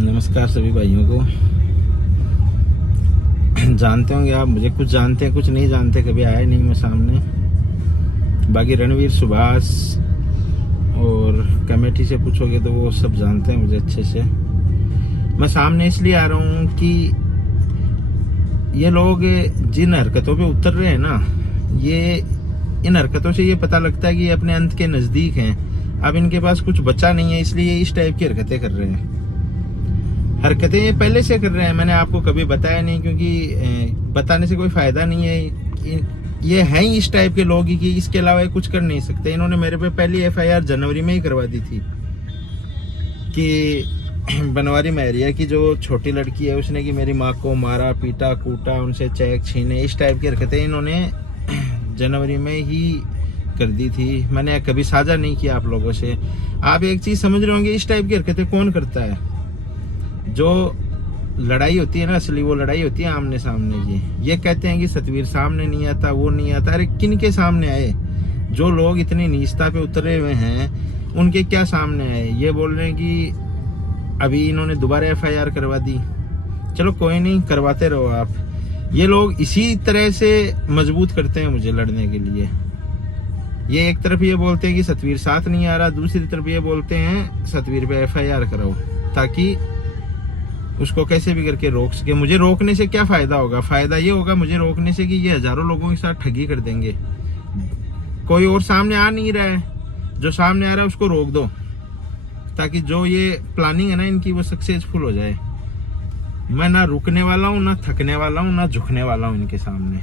नमस्कार सभी भाइयों को। जानते होंगे आप मुझे, कुछ जानते हैं कुछ नहीं जानते, कभी आया नहीं मैं सामने। बाकी रणवीर, सुभाष और कमेटी से पूछोगे तो वो सब जानते हैं मुझे अच्छे से। मैं सामने इसलिए आ रहा हूँ कि ये लोग जिन हरकतों पे उतर रहे हैं ना, ये इन हरकतों से ये पता लगता है कि ये अपने अंत के नज़दीक हैं। अब इनके पास कुछ बचा नहीं है, इसलिए इस टाइप की हरकतें कर रहे हैं। हरकतें ये पहले से कर रहे हैं, मैंने आपको कभी बताया नहीं, क्योंकि बताने से कोई फायदा नहीं है। ये हैं ही इस टाइप के लोग ही कि इसके अलावा कुछ कर नहीं सकते। इन्होंने मेरे पे पहली FIR जनवरी में ही करवा दी थी कि बनवारी महरिया की जो छोटी लड़की है उसने कि मेरी माँ को मारा, पीटा, कूटा, उनसे चेक छीने, इस टाइप की हरकतें इन्होंने जनवरी में ही कर दी थी। मैंने कभी साझा नहीं किया आप लोगों से। आप एक चीज समझ रहे होंगे, इस टाइप की हरकतें कौन करता है? जो लड़ाई होती है ना असली, वो लड़ाई होती है आमने सामने की। ये कहते हैं कि सतवीर सामने नहीं आता, वो नहीं आता। अरे किन के सामने आए? जो लोग इतनी नीचता पे उतरे हुए हैं उनके क्या सामने आए? ये बोल रहे हैं कि अभी इन्होंने दोबारा FIR करवा दी। चलो कोई नहीं, करवाते रहो आप। ये लोग इसी तरह से मजबूत करते हैं मुझे लड़ने के लिए। ये एक तरफ ये बोलते हैं कि सतवीर साथ नहीं आ रहा, दूसरी तरफ ये बोलते हैं सतवीर पे FIR कराओ ताकि उसको कैसे भी करके रोक सके। मुझे रोकने से क्या फायदा होगा? फायदा ये होगा मुझे रोकने से कि ये हजारों लोगों के साथ ठगी कर देंगे। कोई और सामने आ नहीं रहा है, जो सामने आ रहा है उसको रोक दो ताकि जो ये प्लानिंग है ना इनकी वो सक्सेसफुल हो जाए। मैं ना रुकने वाला हूँ, ना थकने वाला हूँ, ना झुकने वाला हूँ इनके सामने।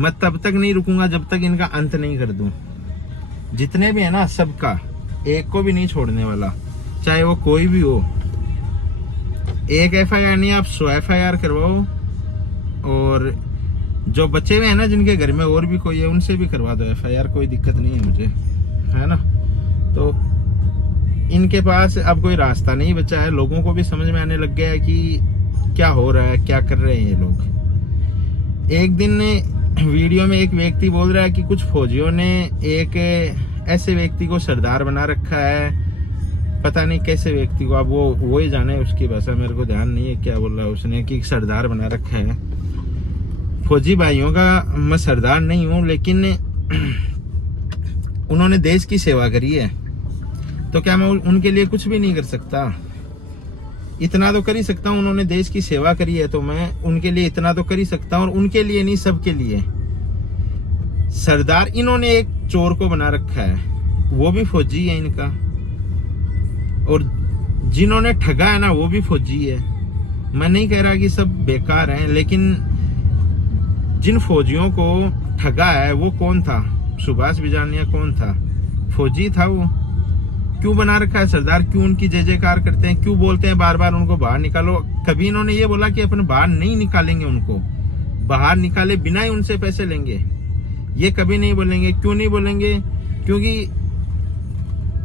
मैं तब तक नहीं रुकूंगा जब तक इनका अंत नहीं कर दूं। जितने भी है ना सबका, एक को भी नहीं छोड़ने वाला, चाहे वो कोई भी हो। एक FIR नहीं, आप 100 FIR करवाओ। और जो बच्चे हुए हैं ना जिनके घर में और भी कोई है उनसे भी करवा दो FIR, कोई दिक्कत नहीं है मुझे, है ना। तो इनके पास अब कोई रास्ता नहीं बचा है। लोगों को भी समझ में आने लग गया है कि क्या हो रहा है, क्या कर रहे हैं ये लोग। एक दिन वीडियो में एक व्यक्ति बोल रहा है कि कुछ फौजियों ने एक ऐसे व्यक्ति को सरदार बना रखा है, पता नहीं कैसे व्यक्ति को, अब वो ही जाने उसकी भाषा, मेरे को ध्यान नहीं है क्या बोल रहा है उसने, कि सरदार बना रखा है। फौजी भाइयों का मैं सरदार नहीं हूं, लेकिन उन्होंने देश की सेवा करी है, तो क्या मैं उनके लिए कुछ भी नहीं कर सकता? इतना तो कर ही सकता हूं। उन्होंने देश की सेवा करी है तो मैं उनके लिए इतना तो कर ही सकता हूं। और उनके लिए नहीं, सबके लिए। सरदार इन्होंने एक चोर को बना रखा है, वो भी फौजी है इनका। और जिन्होंने ठगा है ना वो भी फौजी है। मैं नहीं कह रहा कि सब बेकार हैं, लेकिन जिन फौजियों को ठगा है वो कौन था? सुभाष बिजानिया कौन था? फौजी था वो। क्यों बना रखा है सरदार? क्यों उनकी जय जयकार करते हैं? क्यों बोलते हैं बार बार उनको बाहर निकालो? कभी इन्होंने ये बोला कि अपन बाहर नहीं निकालेंगे उनको, बाहर निकाले बिना ही उनसे पैसे लेंगे? ये कभी नहीं बोलेंगे। क्यों नहीं बोलेंगे? क्योंकि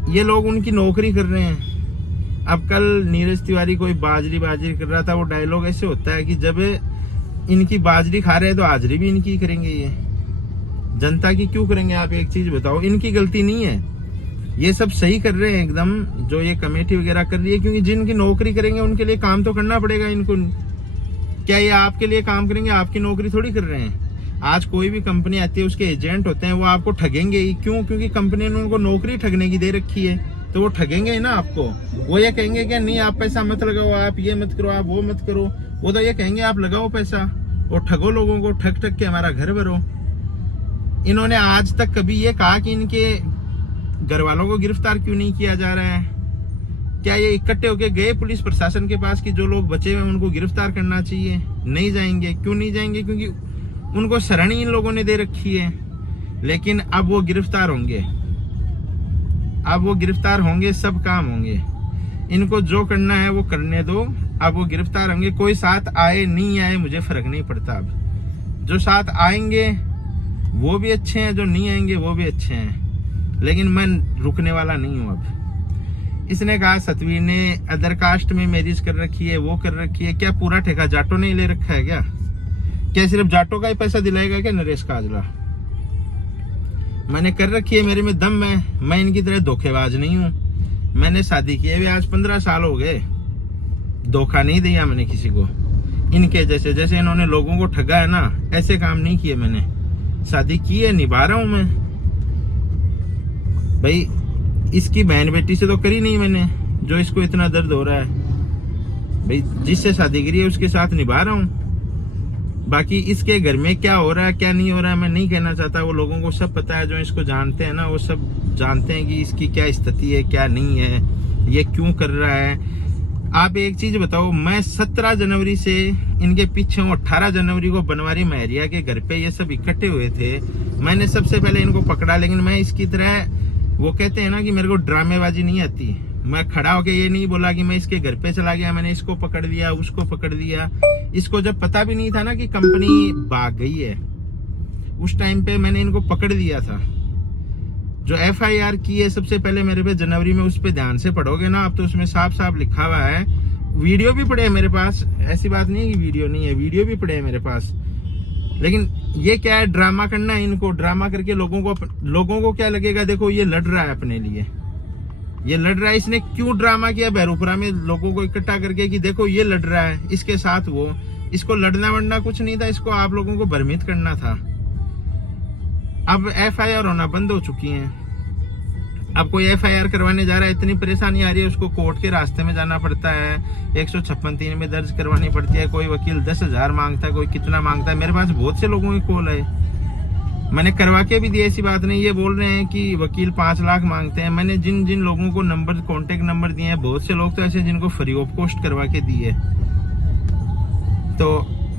ये लोग उनकी नौकरी कर रहे हैं। अब कल नीरज तिवारी कोई बाजरी कर रहा था, वो डायलॉग ऐसे होता है कि जब इनकी बाजरी खा रहे हैं तो हाजरी भी इनकी करेंगे। ये जनता की क्यों करेंगे? आप एक चीज बताओ, इनकी गलती नहीं है, ये सब सही कर रहे हैं एकदम, जो ये कमेटी वगैरह कर रही है। क्योंकि जिनकी नौकरी करेंगे उनके लिए काम तो करना पड़ेगा इनको। क्या ये आपके लिए काम करेंगे? आपकी नौकरी थोड़ी कर रहे हैं। आज कोई भी कंपनी आती है, उसके एजेंट होते हैं, वो आपको ठगेंगे ही। क्यों? क्योंकि कंपनी ने उनको नौकरी ठगने की दे रखी है, तो वो ठगेंगे ही ना आपको। वो ये कहेंगे कि नहीं आप पैसा मत लगाओ, आप ये मत करो, आप वो मत करो। वो तो ये कहेंगे आप लगाओ पैसा और ठगो लोगों को, ठग ठग के हमारा घर भरो। इन्होंने आज तक कभी ये कहा कि इनके घर वालों को गिरफ्तार क्यों नहीं किया जा रहा है? क्या ये इकट्ठे होके गए पुलिस प्रशासन के पास कि जो लोग बचे हुए उनको गिरफ्तार करना चाहिए? नहीं जाएंगे। क्यों नहीं जाएंगे? क्योंकि उनको शरण इन लोगों ने दे रखी है। लेकिन अब वो गिरफ्तार होंगे, अब वो गिरफ्तार होंगे, सब काम होंगे। इनको जो करना है वो करने दो। अब वो गिरफ्तार होंगे, कोई साथ आए नहीं आए मुझे फर्क नहीं पड़ता। अब जो साथ आएंगे वो भी अच्छे हैं, जो नहीं आएंगे वो भी अच्छे हैं, लेकिन मैं रुकने वाला नहीं हूं। अब इसने कहा सतवीर ने अदर कास्ट में मैरिज कर रखी है, वो कर रखी है। क्या पूरा ठेका जाटों ने ले रखा है? क्या सिर्फ जाटों का ही पैसा दिलाएगा क्या नरेश काजला? मैंने कर रखी है, मेरे में दम है। मैं इनकी तरह धोखेबाज नहीं हूँ। मैंने शादी की है, आज 15 साल हो गए। धोखा नहीं दिया मैंने किसी को। इनके जैसे इन्होंने लोगों को ठगा है ना, ऐसे काम नहीं किए मैंने। शादी की है, निभा रहा हूं मैं भाई। इसकी बहन बेटी से तो करी नहीं मैंने, जो इसको इतना दर्द हो रहा है भाई। जिससे शादी करी है उसके साथ निभा रहा हूँ। बाकी इसके घर में क्या हो रहा है क्या नहीं हो रहा है मैं नहीं कहना चाहता। वो लोगों को सब पता है, जो इसको जानते हैं ना वो सब जानते हैं कि इसकी क्या स्थिति है क्या नहीं है, ये क्यों कर रहा है। आप एक चीज बताओ, मैं 17 जनवरी से इनके पीछे हूँ। 18 जनवरी को बनवारी महरिया के घर पे ये सब इकट्ठे हुए थे। मैंने सबसे पहले इनको पकड़ा, लेकिन मैं इसकी तरह, वो कहते हैं ना कि मेरे को ड्रामेबाजी नहीं आती। मैं खड़ा होके ये नहीं बोला कि मैं इसके घर पे चला गया, मैंने इसको पकड़ दिया उसको पकड़ दिया। इसको जब पता भी नहीं था ना कि कंपनी भाग गई है, उस टाइम पे मैंने इनको पकड़ दिया था। जो FIR की है सबसे पहले मेरे पे जनवरी में, उस पे ध्यान से पढ़ोगे ना आप तो उसमें साफ साफ लिखा हुआ है। वीडियो भी पड़े है मेरे पास, ऐसी बात नहीं है कि वीडियो नहीं है, वीडियो भी पड़े है मेरे पास। लेकिन ये क्या है, ड्रामा करना है इनको। ड्रामा करके लोगों को क्या लगेगा, देखो ये लड़ रहा है अपने लिए, ये लड़ रहा है। इसने क्यों ड्रामा किया बहरूपुरा में लोगों को इकट्ठा करके कि देखो ये लड़ रहा है, इसके साथ वो। इसको लड़ना वड़ना कुछ नहीं था, इसको आप लोगों को भ्रमित करना था। अब FIR होना बंद हो चुकी है। अब कोई FIR करवाने जा रहा है, इतनी परेशानी आ रही है, उसको कोर्ट के रास्ते में जाना पड़ता है, 156(3) में दर्ज करवानी पड़ती है। कोई वकील 10,000 मांगता है, कोई कितना मांगता है। मेरे पास बहुत से लोगों की कॉल है, मैंने करवा के भी दी, ऐसी बात नहीं। ये बोल रहे हैं कि वकील 5 लाख मांगते हैं। मैंने जिन जिन लोगों को नंबर, कॉन्टेक्ट नंबर दिए हैं, बहुत से लोग तो ऐसे जिनको फ्री ऑफ कॉस्ट करवा के दिए। तो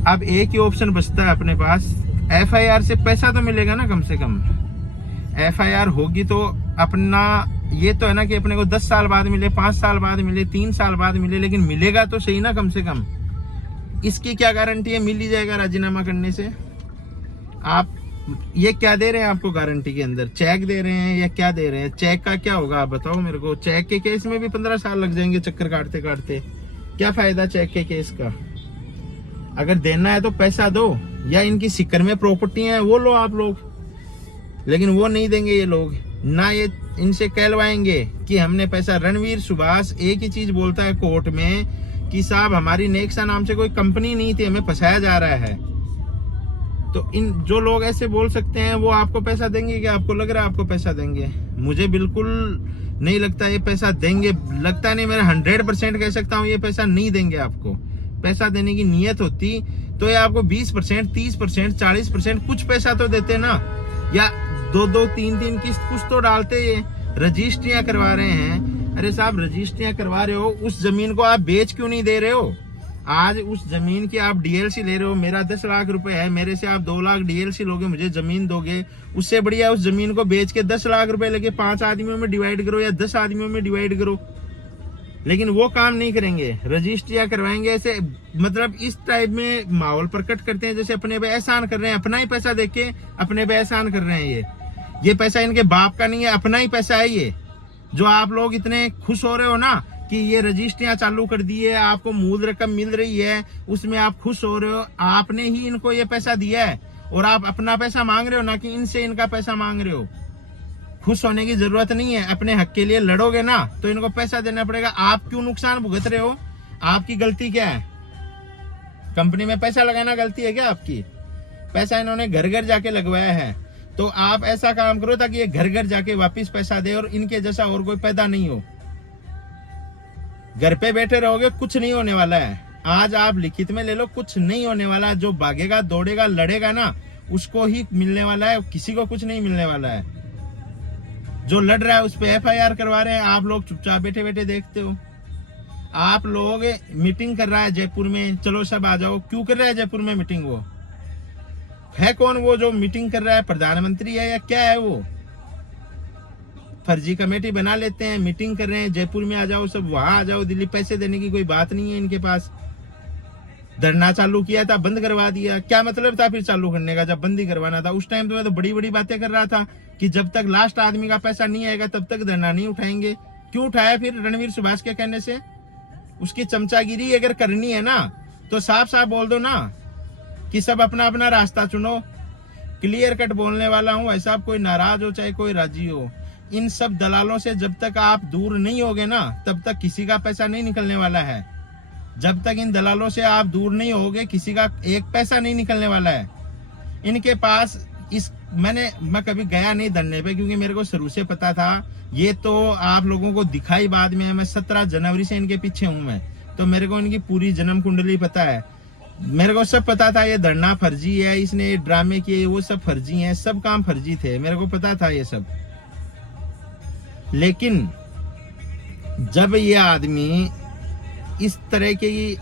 अब एक ही ऑप्शन बचता है अपने पास, FIR से पैसा तो मिलेगा ना कम से कम। FIR होगी तो अपना ये तो है ना कि अपने को 10 साल बाद मिले, 5 साल बाद मिले, 3 साल बाद मिले, लेकिन मिलेगा तो सही ना कम से कम। इसकी क्या गारंटी है मिल ही जाएगा राजीनामा करने से? आप ये क्या दे रहे हैं आपको गारंटी के अंदर? चेक दे रहे हैं या क्या दे रहे हैं? चेक का क्या होगा आप बताओ मेरे को। चेक के केस में भी 15 साल लग जाएंगे चक्कर काटते काटते। क्या फायदा चेक के केस का? अगर देना है तो पैसा दो, या इनकी सिक्कर में प्रॉपर्टी है वो लो आप लोग। लेकिन वो नहीं देंगे ये लोग ना, ये इनसे कहलवाएंगे कि हमने पैसा। रणवीर सुभाष एक ही चीज बोलता है कोर्ट में कि साहब हमारी नेक्सा नाम से कोई कंपनी नहीं थी, हमें फंसाया जा रहा है। तो इन जो लोग ऐसे बोल सकते हैं वो आपको पैसा देंगे क्या? आपको लग रहा है आपको पैसा देंगे? मुझे बिल्कुल नहीं लगता ये पैसा देंगे। लगता नहीं, मैं 100% कह सकता हूँ ये पैसा नहीं देंगे आपको। पैसा देने की नीयत होती तो ये आपको 20%, 30%, 40% कुछ पैसा तो देते ना, या 2-2, 3-3 किस्त कुछ तो डालते। ये रजिस्ट्रियां करवा रहे हैं। अरे साहब रजिस्ट्रियां करवा रहे हो, उस जमीन को आप बेच क्यों नहीं दे रहे हो? आज उस जमीन की आप DLC ले रहे हो। मेरा 10 लाख रुपए है, मेरे से आप 2 लाख DLC लोगे, मुझे जमीन दोगे। उससे बढ़िया उस जमीन को बेच के 10 लाख रुपए लेके 5 आदमियों में डिवाइड करो या 10 आदमियों में डिवाइड करो। लेकिन वो काम नहीं करेंगे, रजिस्ट्रियां करवाएंगे। ऐसे मतलब इस टाइप में माहौल प्रकट करते हैं जैसे अपने पे एहसान कर रहे हैं। अपना ही पैसा देके अपने पे एहसान कर रहे हैं। ये पैसा इनके बाप का नहीं है, अपना ही पैसा है ये। जो आप लोग इतने खुश हो रहे हो ना कि ये रजिस्ट्रियां चालू कर दी है, आपको मूल रकम मिल रही है, उसमें आप खुश हो रहे हो। आपने ही इनको ये पैसा दिया है और आप अपना पैसा मांग रहे हो ना कि इनसे इनका पैसा मांग रहे हो। खुश होने की जरूरत नहीं है। अपने हक के लिए लड़ोगे ना तो इनको पैसा देना पड़ेगा। आप क्यों नुकसान भुगत रहे हो? आपकी गलती क्या है? कंपनी में पैसा लगाना गलती है क्या आपकी? पैसा इन्होंने घर घर जाके लगवाया है, तो आप ऐसा काम करो ताकि ये घर घर जाके वापिस पैसा दे और इनके जैसा और कोई पैदा नहीं हो। घर पे बैठे रहोगे कुछ नहीं होने वाला है। आज आप लिखित में ले लो, कुछ नहीं होने वाला। जो भागेगा दौड़ेगा लड़ेगा ना उसको ही मिलने वाला है, किसी को कुछ नहीं मिलने वाला है। जो लड़ रहा है उस पे FIR करवा रहे हैं, आप लोग चुपचाप बैठे बैठे देखते हो। आप लोग मीटिंग कर रहा है जयपुर में, चलो सब आ जाओ। क्यों कर रहा है जयपुर में मीटिंग? वो है कौन वो जो मीटिंग कर रहा है? प्रधानमंत्री है या क्या है वो? फर्जी कमेटी बना लेते हैं, मीटिंग कर रहे हैं, जयपुर में आ जाओ सब, वहां आ जाओ। दिल्ली पैसे देने की कोई बात नहीं है इनके पास। धरना चालू किया था, बंद करवा दिया। क्या मतलब था फिर चालू करने का जब बंद ही करवाना था? उस टाइम तो मैं तो बड़ी बड़ी बातें कर रहा था कि जब तक लास्ट आदमी का पैसा नहीं आएगा तब तक धरना नहीं उठाएंगे। क्यों उठाया फिर रणवीर सुभाष के कहने से? उसकी चमचागिरी अगर करनी है ना तो साफ साफ बोल दो ना कि सब अपना अपना रास्ता चुनो। क्लियर कट बोलने वाला हूँ। ऐसा कोई नाराज हो चाहे कोई राजी हो, इन सब दलालों से जब तक आप दूर नहीं होगे ना तब तक किसी का पैसा नहीं निकलने वाला है। जब तक इन दलालों से आप दूर नहीं होगे किसी का एक पैसा नहीं निकलने वाला है इनके पास। मैं कभी गया नहीं धरने पे, क्योंकि मेरे को शुरू से पता था। ये तो आप लोगों को दिखाई बाद में, मैं 17 जनवरी से इनके पीछे हूं मैं, तो मेरे को इनकी पूरी जन्म कुंडली पता है। मेरे को सब पता था ये धरना फर्जी है, इसने ड्रामे किए वो सब फर्जी हैं, सब काम फर्जी थे, मेरे को पता था ये सब। लेकिन जब ये आदमी इस तरह की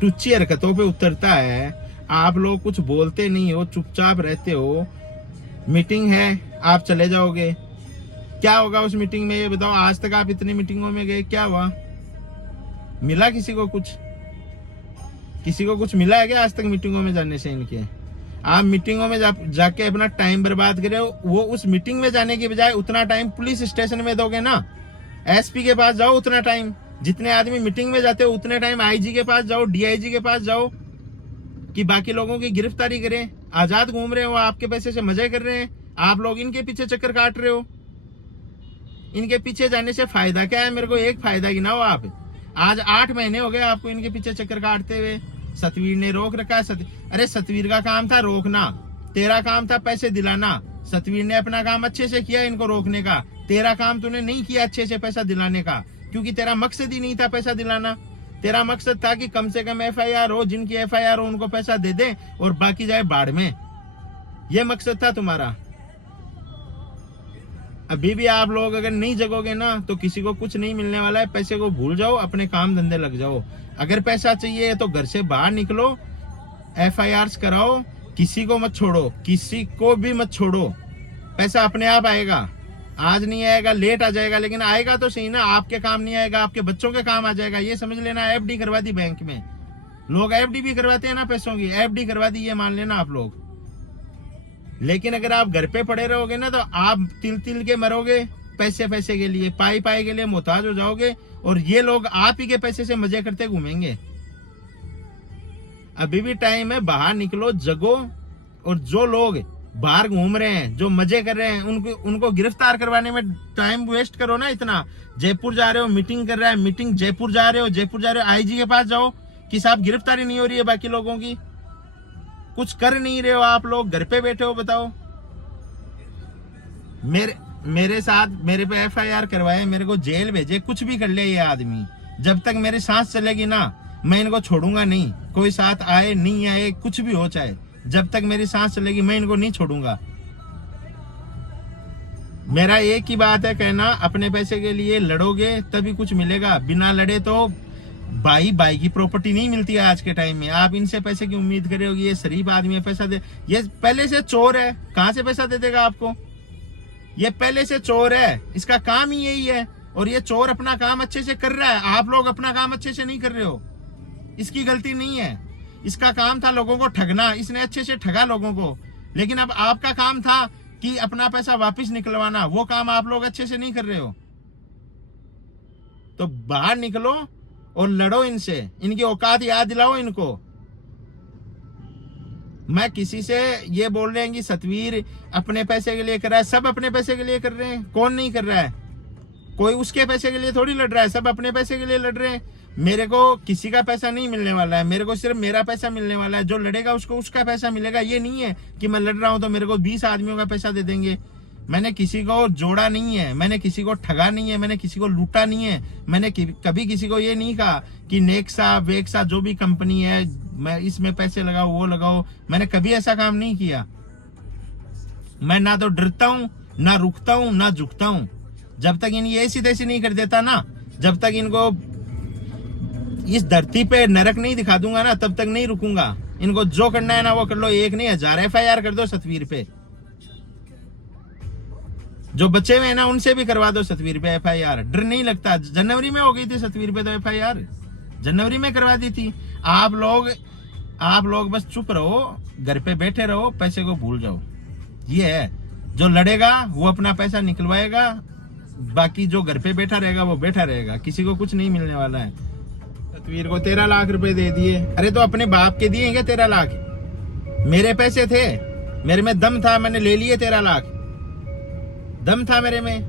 टुच्ची हरकतों पे उतरता है, आप लोग कुछ बोलते नहीं हो, चुपचाप रहते हो। मीटिंग है, आप चले जाओगे, क्या होगा उस मीटिंग में ये बताओ। आज तक आप इतनी मीटिंगों में गए, क्या हुआ? मिला किसी को कुछ? किसी को कुछ मिला है क्या आज तक मीटिंगों में जाने से इनके? आप मीटिंगों में जाके अपना टाइम बर्बाद करे हो। वो उस मीटिंग में जाने की बजाय उतना टाइम पुलिस स्टेशन में दोगे ना, एसपी के पास जाओ। उतना टाइम जितने आदमी मीटिंग में जाते हो उतने टाइम आईजी के पास जाओ, डीआईजी के पास जाओ, कि बाकी लोगों की गिरफ्तारी करें। आजाद घूम रहे हो, आपके पैसे से मजे कर रहे हैं, आप लोग इनके पीछे चक्कर काट रहे हो। इनके पीछे जाने से फायदा क्या है? मेरे को एक फायदा गिनाओ आप। आज 8 महीने हो गए आपको इनके पीछे चक्कर काटते हुए। सतवीर ने रोक रखा है। अरे सतवीर का काम था रोकना, तेरा काम था पैसे दिलाना। सतवीर ने अपना काम अच्छे से किया इनको रोकने का, तेरा काम तूने नहीं किया अच्छे से पैसा दिलाने का, क्योंकि तेरा मकसद ही नहीं था पैसा दिलाना। तेरा मकसद था कि कम से कम एफआईआर हो, जिनकी एफआईआर हो उनको पैसा दे दे और बाकी जाए बाढ़ में। ये मकसद था तुम्हारा। अभी भी आप लोग अगर नहीं जगोगे ना तो किसी को कुछ नहीं मिलने वाला है। पैसे को भूल जाओ, अपने काम धंधे लग जाओ। अगर पैसा चाहिए तो घर से बाहर निकलो, एफआईआर कराओ, किसी को मत छोड़ो, किसी को भी मत छोड़ो। पैसा अपने आप आएगा, आज नहीं आएगा, लेट आ जाएगा, लेकिन आएगा तो सही ना। आपके काम नहीं आएगा, आपके बच्चों के काम आ जाएगा। ये समझ लेना। एफडी करवा दी बैंक में, लोग एफडी भी करवाते हैं ना पैसों की, एफडी करवा दी, ये मान लेना आप लोग। लेकिन अगर आप घर पे पड़े रहोगे ना तो आप तिल तिल के मरोगे, पैसे के लिए, पाई के लिए मोहताज हो जाओगे, और ये लोग आप ही के पैसे से मजे करते घूमेंगे। अभी भी टाइम है, बाहर निकलो, जगो, और जो लोग बाहर घूम रहे हैं, जो मजे कर रहे हैं, उनको गिरफ्तार करवाने में टाइम वेस्ट करो ना इतना। जयपुर जा रहे हो, मीटिंग कर रहा है, मीटिंग जयपुर जा रहे हो, आईजी के पास जाओ कि साहब गिरफ्तारी नहीं हो रही है बाकी लोगों की। कुछ कर नहीं रहे हो आप लोग, घर पे बैठे हो। बताओ, मेरे साथ मेरे पे एफआईआर करवाए, मेरे को जेल भेजे, कुछ भी कर ले ये आदमी, जब तक मेरी सांस चलेगी ना मैं इनको छोड़ूंगा नहीं। कोई साथ आए नहीं आए, कुछ भी हो चाहे, जब तक मेरी सांस चलेगी मैं इनको नहीं छोड़ूंगा। मेरा एक ही बात है कहना, अपने पैसे के लिए लड़ोगे तभी कुछ मिलेगा, बिना लड़े तो भाई की प्रॉपर्टी नहीं मिलती है आज के टाइम में। आप इनसे पैसे की उम्मीद कर रहे हो, ये शरीफ आदमी है, पैसा दे। ये पहले से चोर है, कहां से पैसा दे देगा आपको? ये पहले से चोर है, इसका काम ही यही है, और ये चोर अपना काम अच्छे से कर रहा है। आप लोग अपना काम अच्छे से नहीं कर रहे हो, इसकी गलती नहीं है। इसका काम था लोगों को ठगना, इसने अच्छे से ठगा लोगों को। लेकिन अब आपका काम था कि अपना पैसा वापस निकलवाना, वो काम आप लोग अच्छे से नहीं कर रहे हो। तो बाहर निकलो और लड़ो इनसे, इनकी औकात याद दिलाओ इनको। मैं किसी से ये बोल रहे हैं कि सतवीर अपने पैसे के लिए कर रहा है, सब अपने पैसे के लिए कर रहे हैं। कौन नहीं कर रहा है? कोई उसके पैसे के लिए थोड़ी लड़ रहा है, सब अपने पैसे के लिए लड़ रहे हैं। मेरे को किसी का पैसा नहीं मिलने वाला है, मेरे को सिर्फ मेरा पैसा मिलने वाला है। जो लड़ेगा उसको उसका पैसा मिलेगा। ये नहीं है कि मैं लड़ रहा हूं तो मेरे को 20 आदमियों का पैसा दे देंगे। मैंने किसी को जोड़ा नहीं है, मैंने किसी को ठगा नहीं है, मैंने किसी को लूटा नहीं है। मैंने कभी किसी को ये नहीं कहा कि नेक्सा वेक्सा जो भी कंपनी है मैं इसमें पैसे लगाओ, वो लगाओ। मैंने कभी ऐसा काम नहीं किया। मैं ना तो डरता हूं, ना रुकता हूं, ना झुकता हूं। जब तक इन ये ऐसी तैसी नहीं कर देता ना, जब तक इनको इस धरती पे नरक नहीं दिखा दूंगा ना, तब तक नहीं रुकूंगा। इनको जो करना है ना वो कर लो, 1 नहीं 1000 एफआईआर कर दो सतवीर पे। जो बच्चे हुए हैं ना उनसे भी करवा दो सतवीर पे एफआईआर, डर नहीं लगता। जनवरी में हो गई थी सतवीर पे तो एफआईआर, जनवरी में करवा दी थी। आप लोग बस चुप रहो, घर पे बैठे रहो, पैसे को भूल जाओ। ये है, जो लड़ेगा वो अपना पैसा निकलवाएगा, बाकी जो घर पे बैठा रहेगा वो बैठा रहेगा। किसी को कुछ नहीं मिलने वाला है। सतवीर को 13 लाख रुपए दे दिए। अरे तो अपने बाप के दिए क्या 13 लाख? मेरे पैसे थे, मेरे में दम था, मैंने ले लिए 13 लाख, दम था मेरे में।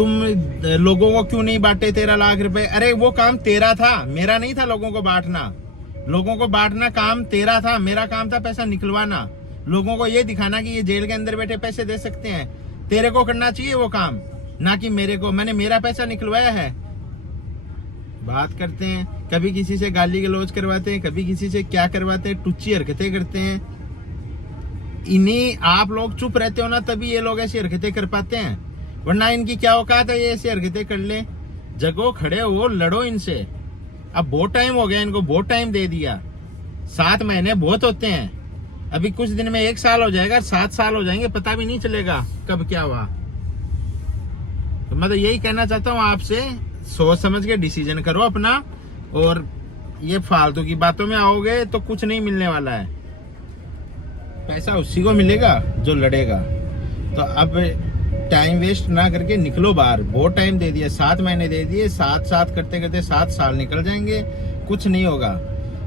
तुम लोगों को क्यों नहीं बांटे 13 लाख रुपए। अरे वो काम तेरा था, मेरा नहीं था लोगों को बांटना। लोगों को बांटना काम तेरा था, मेरा काम था पैसा निकलवाना, लोगों को ये दिखाना कि ये जेल के अंदर बैठे पैसे दे सकते हैं। तेरे को करना चाहिए वो काम, ना कि मेरे को। मैंने मेरा पैसा निकलवाया है। बात करते हैं, कभी किसी से गाली गलौज करवाते हैं, कभी किसी से क्या करवाते हैं, टुच्ची हरकतें करते हैं। इन्हीं आप लोग चुप रहते हो ना, तभी ये लोग ऐसी हरकतें कर पाते हैं, वरना इनकी क्या औकात है ये ऐसी हरकतें कर ले। जगो खड़े हो, लड़ो इनसे। अब बहुत टाइम हो गया इनको, बहुत टाइम दे दिया। 7 महीने बहुत होते हैं, अभी कुछ दिन में 1 साल हो जाएगा, 7 साल हो जाएंगे, पता भी नहीं चलेगा कब क्या हुआ। तो मैं तो यही कहना चाहता हूँ आपसे, सोच समझ के डिसीजन करो अपना, और ये फालतू की बातों में आओगे तो कुछ नहीं मिलने वाला है। पैसा उसी को मिलेगा जो लड़ेगा। तो अब टाइम वेस्ट ना करके निकलो बाहर। बहुत टाइम दे दिया, 7 महीने दे दिए, 7 करते करते 7 साल निकल जाएंगे, कुछ नहीं होगा।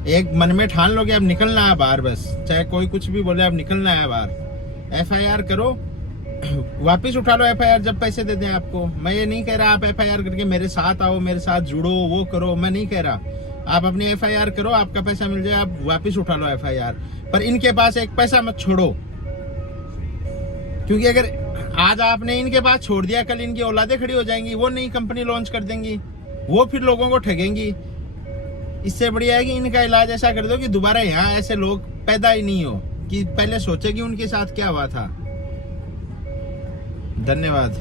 एक मन में ठान लो कि अब निकलना है बाहर, बस चाहे कोई कुछ भी बोले, अब निकलना है बाहर। FIR करो, वापिस उठा लो FIR जब पैसे दे दें आपको। मैं ये नहीं कह रहा आप FIR करके मेरे साथ आओ, मेरे साथ जुड़ो, वो करो, मैं नहीं कह रहा। आप अपनी FIR करो, आपका पैसा मिल जाए, आप वापिस उठा लो FIR। पर इनके पास एक पैसा मत छोड़ो, क्योंकि अगर आज आपने इनके पास छोड़ दिया, कल इनकी औलादें खड़ी हो जाएंगी, वो नई कंपनी लॉन्च कर देंगी, वो फिर लोगों को ठगेंगी। इससे बढ़िया है कि इनका इलाज ऐसा कर दो कि दोबारा यहाँ ऐसे लोग पैदा ही नहीं हो, कि पहले सोचे कि उनके साथ क्या हुआ था। धन्यवाद।